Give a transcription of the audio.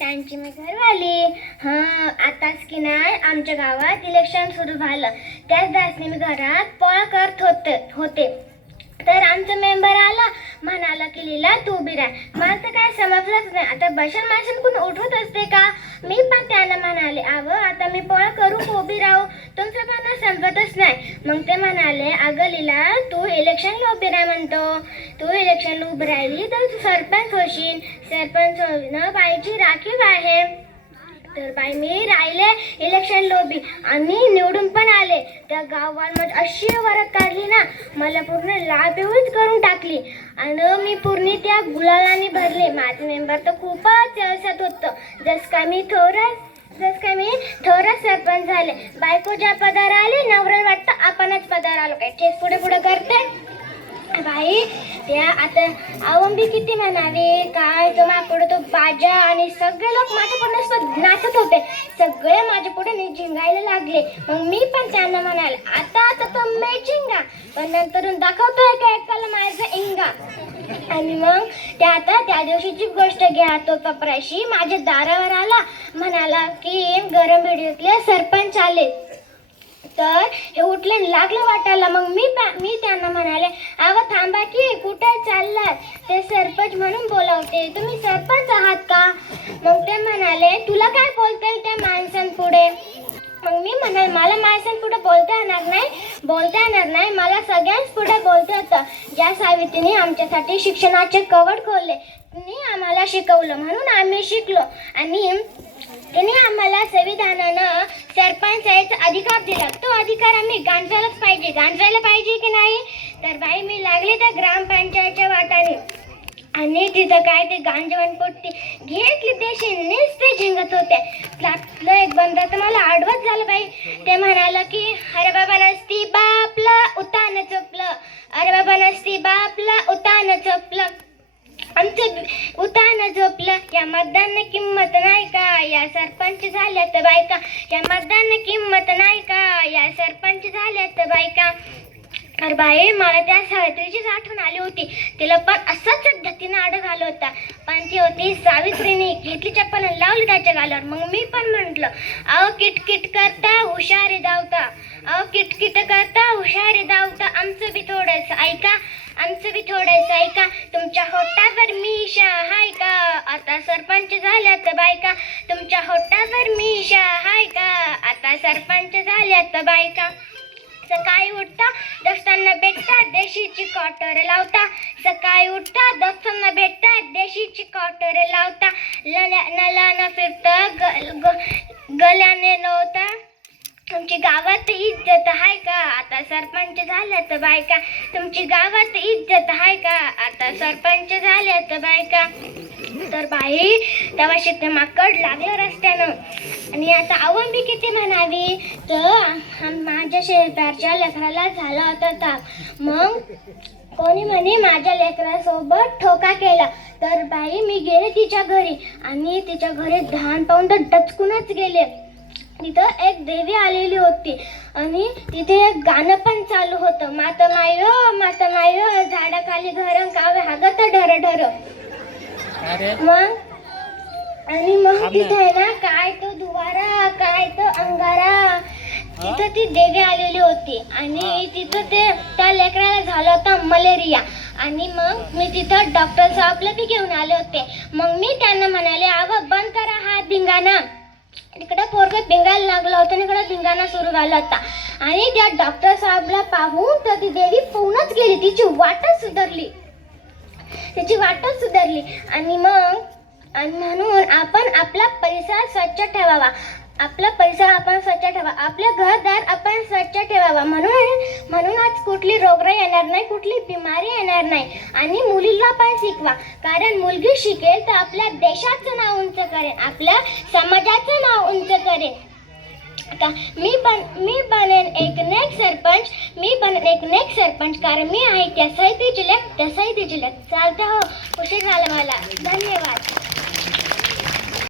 त्यांची मी घरवाली हां आताच की नाही आमच्या गावात इलेक्शन सुरू झालं. त्याच दासने मी घरात पोळा करत होते होते. तर आमचा मेंबर आला म्हणाला की लिला तू उभी राह. मला तर काय समजलंच नाही. आता बशर माशन कोण उठवत असते का? मी पण त्याला म्हणाले अव आता मी पोळा करू उभी राहू तुमचं पण समजतच नाही. मग ते म्हणाले अगं लिला तू इलेक्शनला उभी राह म्हणतो. तू इलेक्शनला उभी राहिली तर तू सरपंच होशील. सरपंच होणं बाईची राखीव आहे. तर बाई मी राहिले इलेक्शन लोबी आणि निवडून पण आले. त्या गावांमध्ये अशी वरत काढली ना मला पूर्ण लाभेहूच करून टाकली. आणि मी पूर्ण त्या गुलालाने भरले. माझे मेंबर तर खूपच असत होतं. जस का मी थोडं जस काय मी थोरं सरपंच झाले. बायको ज्या पदार आले नवरा वाटतं आपणच पदार आलो. काय ठेस पुढे पुढे करते? बाई त्या आता अवंबी किती म्हणावे? काय तो पुढे तो बाजा आणि सगळे लोक माझ्याकडनं पुढे नाचत होते. सगळे माझ्या पुढे नि- झिंगायला लागले. मग मी पण त्यांना म्हणाले आता आता तो मी झिंगा. पण नंतर दाखवतोय का एकाला माझा इंगा? आणि मग त्या आता त्या दिवशीची गोष्ट घ्या. तो चपराशी माझ्या दारावर आला. म्हणाला की गरम व्हिडिओतले सरपंच आले तर हे उठले लागलं वाटायला. मग मी मी त्यांना म्हणाले अव थांबा की कुठे चाललात ते सरपंच म्हणून बोलावते तुम्ही सरपंच आहात का? मग ते म्हणाले तुला काय बोलते येईल त्या माणसांपुढे? मग मी म्हणाले मला माणसांपुढे बोलता येणार नाही बोलता येणार नाही. मला सगळ्यांच पुढे बोलता येतं. ज्या सावित्रीने आमच्यासाठी शिक्षणाचे कवड खोलले. तिने आम्हाला शिकवलं. म्हणून आम्ही शिकलो. आणि तिने आम्हाला संविधानानं सरपंच यायचा अधिकार दिला. तो अधिकार आम्ही गांजवायलाच पाहिजे. गांजवायला पाहिजे की नाही? तर बाई मी लागले त्या ग्रामपंचायतच्या वाटाने आणि तिथं काय ते गांजवण पोट्टी घेतली देशी नुसते झिंगत होते त्यातलं एक बंदा तर मला आडवत झालं बाई. ते म्हणालं की अरे या मतदान किंमत नाही का? या सरपंच झाल्या तर बायका. या मतदान किंमत नाही का? या सरपंच झाल्या तर बायका. अरे बाई मला त्या सावित्रीचीच आठवण आली होती. तिला पण असाच धतीनं आड झालं होता. पण ती होती सावित्रीने घेतली चप्पल लावली त्याच्या गालावर. मग मी पण म्हटलं अहो किटकिट करता हुशारी धावता. अहो किटकिट करता हुशारी धावता. आमचं बी थोडंसं ऐका. आमचं बी थोडंसं ऐका. तुमच्या होटावर मीशा हाय आता सरपंच झाल्यात बायका. तुमच्या होटावर मीशा हाय का? आता सरपंच झाल्या तर बायका. सकाळी उठता दस्तांना भेटता देशीची कॉटरे लावता. सकाळी उठता दस्तांना भेटता देशीची कॉटरे लावता. लल्या नल्यानं फिरता ग- ग- गल्याने नव्हता तुमची गावात इज्जत आहे का? आता सरपंच झाल्यात बायका. तुमची गावात इज्जत आहे का? आता सरपंच झाल्यात बायका. तर बाई तेव्हा शेत माकड लागलं रस्त्यानं. आणि आता अवंबी किती म्हणावी? तर माझ्या शेजारच्या लेकराला झाला होता ताप. मग कोणी म्हणे माझ्या लेकरासोबत ठोका केला. तर बाई मी गेले तिच्या घरी. आणि तिच्या घरी धान पाहून तर डचकूनच गेले. तिथं एक देवी आलेली होती. आणि तिथे एक गाणं पण चालू होतं. माता मायो माता मायो झाडाखाली घर कावे हागत ढर ढर मग? आणि मग तिथे आहे ना काय तो दुवारा काय तो अंगारा तिथं ती देवी आलेली होती. आणि तिथं ते त्या लेकराला झाला होता मलेरिया. आणि मग मी तिथं डॉक्टर साहेबला बी घेऊन आले होते. मग मी त्यांना म्हणाले अव बंद करा हा धिंगाणा. तिकडे पोरग धिंगायला लागला होता आणि इकडे धिंगाणा सुरू झाला होता. आणि त्या डॉक्टर साहेबला पाहून तर ती देवी पोहूनच गेली. तिची वाटच सुधारली. त्याची वाटच सुधारली. आणि मग आणि म्हणून आपण आपला परिसर स्वच्छ ठेवावा. आपला परिसर आपण स्वच्छ ठेवा. आपलं घरदार आपण स्वच्छ ठेवावा. म्हणून म्हणून आज कुठली रोगराई येणार नाही कुठली बिमारी येणार नाही. आणि मुलीला पण शिकवा. कारण मुलगी शिकेल तर आपल्या देशाचं नाव उंच करेल आपल्या समाजाचं नाव उंच करेल का? मी बन मी बनेन एक नेक सरपंच मी बनेन एक नेक सरपंच कारण मी आहे त्यासाही ती जिल्ह्यात त्या ती जिल्ह्यात चालतं हो उशीर झाला मला. धन्यवाद.